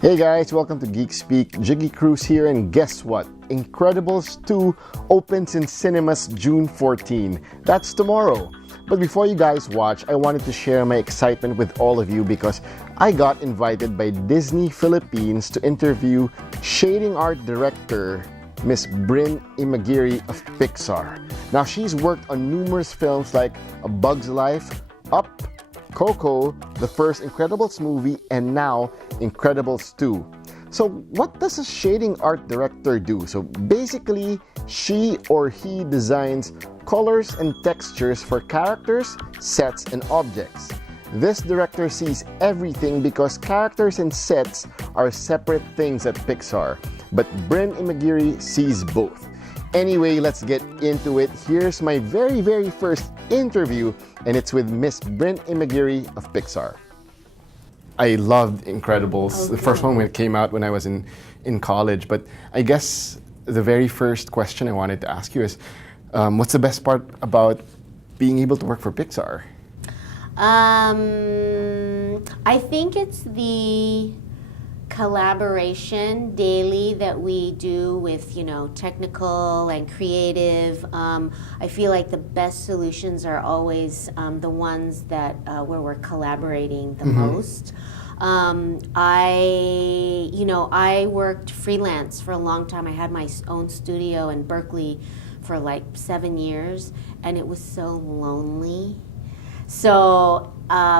Hey guys, welcome to Geek Speak. Jiggy Cruise here, and guess what? Incredibles 2 opens in cinemas June 14. That's tomorrow. But before you guys watch, I wanted to share my excitement with all of you because I got invited by Disney Philippines to interview shading art director Miss Bryn Imagire of Pixar. Now, she's worked on numerous films like A Bug's Life, Up, Coco, the first Incredibles movie, and now Incredibles 2. So what does a shading art director do? So basically, she or he designs colors and textures for characters, sets, and objects. This director sees everything because characters and sets are separate things at Pixar, but Bryn Imagire sees both. Anyway, let's get into it. Here's my very first interview, and it's with Miss Bryn Imagire of Pixar. I loved Incredibles, the first one when it came out when I was in college, but I guess the very first question I wanted to ask you is, what's the best part about being able to work for Pixar? I think it's the collaboration daily that we do with, technical and creative. I feel like the best solutions are always the ones that where we're collaborating the most. I worked freelance for a long time. I had my own studio in Berkeley for like 7 years, and it was so lonely. So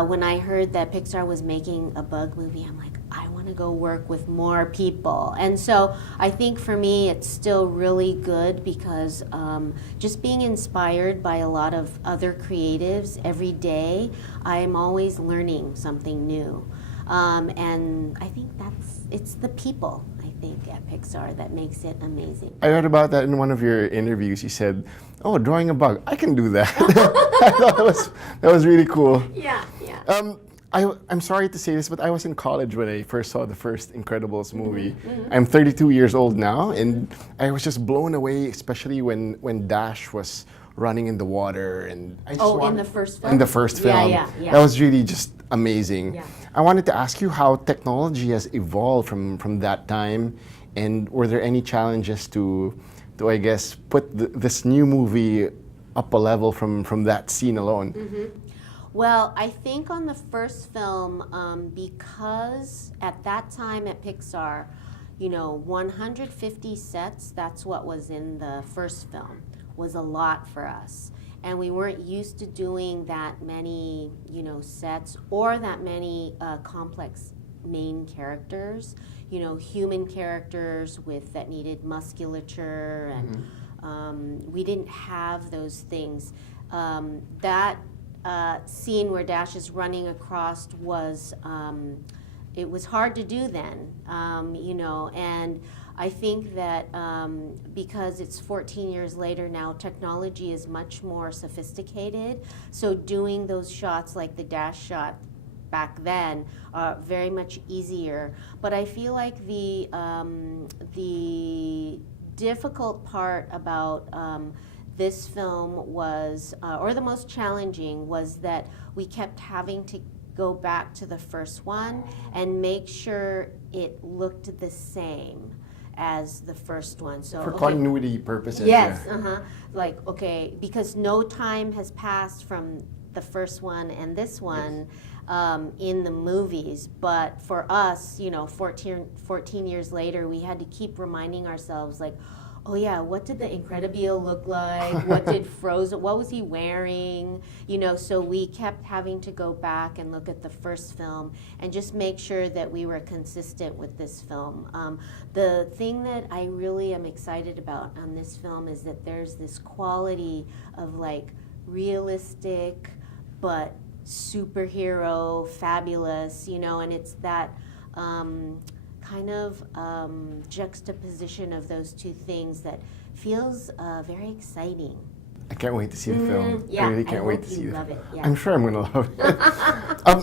when I heard that Pixar was making a Bug movie, I'm like, I want to go work with more people. And so I think for me it's still really good because just being inspired by a lot of other creatives every day, I'm always learning something new. And I think it's the people, I think, at Pixar that makes it amazing. I heard about that in one of your interviews. You said, "Oh, drawing a bug, I can do that." I thought that was really cool. Yeah. I'm sorry to say this, but I was in college when I first saw the first Incredibles movie. I'm 32 years old now, and I was just blown away, especially when Dash was running in the water. And in the first film? In the first film. Yeah. That was really just amazing. Yeah. I wanted to ask you how technology has evolved from that time, and were there any challenges to I guess, put this new movie up a level from that scene alone? Well, I think on the first film, because at that time at Pixar, 150 sets, that's what was in the first film, was a lot for us. And we weren't used to doing that many, sets or that many complex main characters, human characters that needed musculature, and we didn't have those things. That scene where Dash is running across was, it was hard to do then, and I think that because it's 14 years later now, technology is much more sophisticated, so doing those shots like the Dash shot back then are very much easier. But I feel like the difficult part about this film was, or the most challenging, was that we kept having to go back to the first one and make sure it looked the same as the first one. So for continuity purposes. Yes, because no time has passed from the first one and this one in the movies, but for us, 14 years later, we had to keep reminding ourselves, like, oh yeah, what did the Incredibile look like? What did Frozen, what was he wearing? So we kept having to go back and look at the first film and just make sure that we were consistent with this film. The thing that I really am excited about on this film is that there's this quality of like realistic but superhero, fabulous, and it's that kind of juxtaposition of those two things that feels very exciting. I can't wait to see the film. Yeah, I really can't wait to see it. Love it. Yeah. I'm sure I'm going to love it.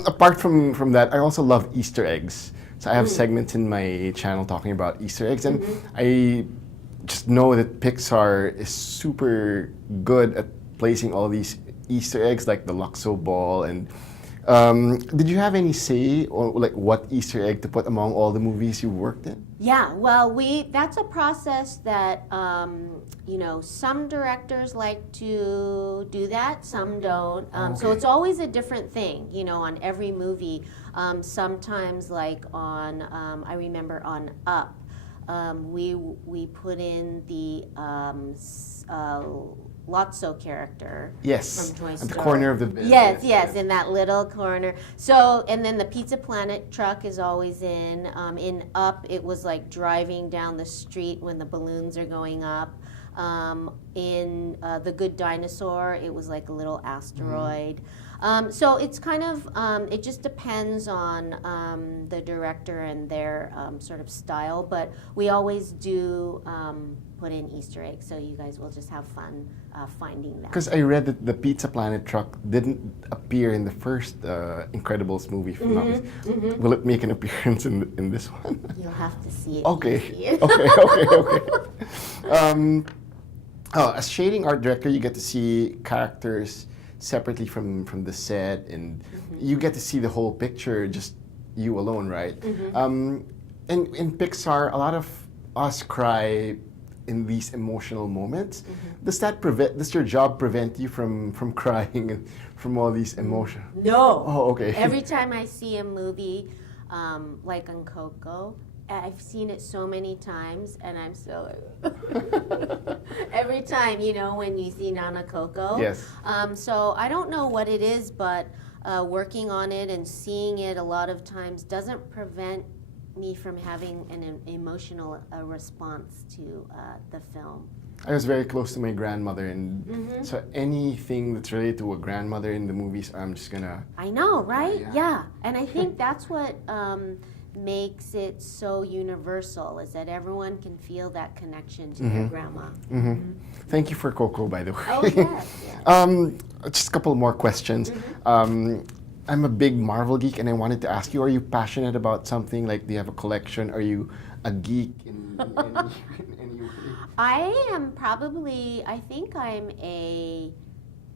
Apart from that, I also love Easter eggs. So I have segments in my channel talking about Easter eggs, and I just know that Pixar is super good at placing all these Easter eggs, like the Luxo ball and Did you have any say on like what Easter egg to put among all the movies you worked in? Yeah, well, that's a process that some directors like to do that, some don't. So it's always a different thing, on every movie. Sometimes, like on, I remember on Up, we put in the Lotso character. Yes, from Toy at Story. the corner of the bed. Yes, in that little corner. So, and then the Pizza Planet truck is always in. In Up, it was like driving down the street when the balloons are going up. In The Good Dinosaur, it was like a little asteroid. So it's kind of, it just depends on the director and their sort of style, but we always do put in Easter eggs, so you guys will just have fun finding them. Because I read that the Pizza Planet truck didn't appear in the first Incredibles movie. If I'm not mistaken. Will it make an appearance in this one? You'll have to see it. Okay. Okay. As shading art director, you get to see characters separately from the set, and you get to see the whole picture, just you alone, right? And in Pixar, a lot of us cry in these emotional moments. Does your job prevent you from crying and from all these emotions? No. Oh, okay. Every time I see a movie, like on Coco, I've seen it so many times, and I'm so every time, when you see Nana Coco. Yes. So I don't know what it is, but working on it and seeing it a lot of times doesn't prevent me from having an emotional response to the film. I was very close to my grandmother, and so anything that's related to a grandmother in the movies, I'm just gonna. I know, right? Yeah. And I think that's what makes it so universal, is that everyone can feel that connection to their grandma. Thank you for Coco, by the way. Oh, yes. Just a couple more questions. I'm a big Marvel geek, and I wanted to ask you, are you passionate about something? Like, do you have a collection? Are you a geek in any way? I think I'm a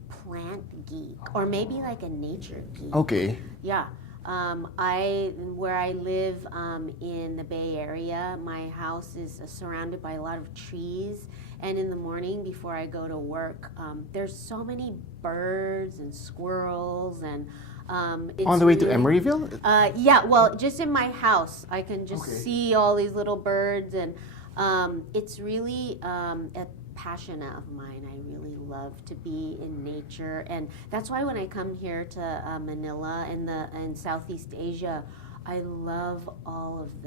plant geek, or maybe like a nature geek. Okay. Yeah. Where I live in the Bay Area, my house is surrounded by a lot of trees, and in the morning before I go to work, there's so many birds and squirrels, and it's on the way really, to Emeryville? Yeah, well, just in my house, I can just see all these little birds, and it's really a passion of mine. I really love to be in nature, and that's why when I come here to Manila and Southeast Asia, I love all of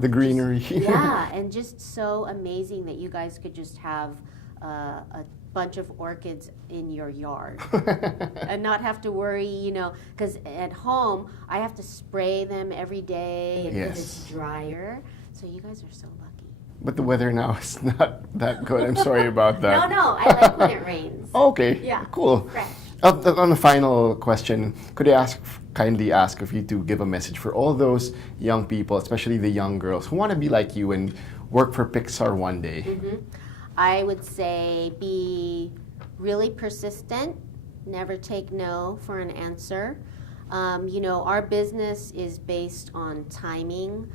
the greenery. Yeah, and just so amazing that you guys could just have a bunch of orchids in your yard and not have to worry, because at home I have to spray them every day because it's drier. So you guys are so lucky. But the weather now is not that good. I'm sorry about that. No, I like when it rains. Okay. Yeah. Cool. Fresh. On the final question, could I kindly ask of you to give a message for all those young people, especially the young girls who want to be like you and work for Pixar one day? I would say be really persistent, never take no for an answer. Our business is based on timing.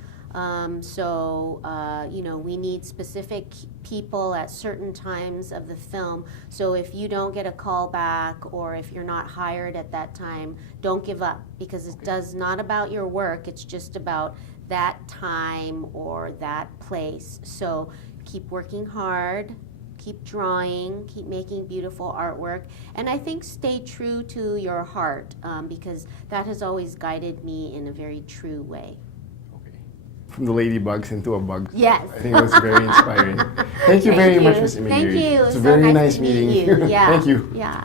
We need specific people at certain times of the film. So if you don't get a call back, or if you're not hired at that time, don't give up, because it does not about your work. It's just about that time or that place. So keep working hard, keep drawing, keep making beautiful artwork, and I think stay true to your heart, because that has always guided me in a very true way. From the ladybugs into a bug. Yes. I think it was very inspiring. Thank you very much, Ms. Imagire. Thank you. It's a very nice meeting you. Yeah. Thank you. Yeah.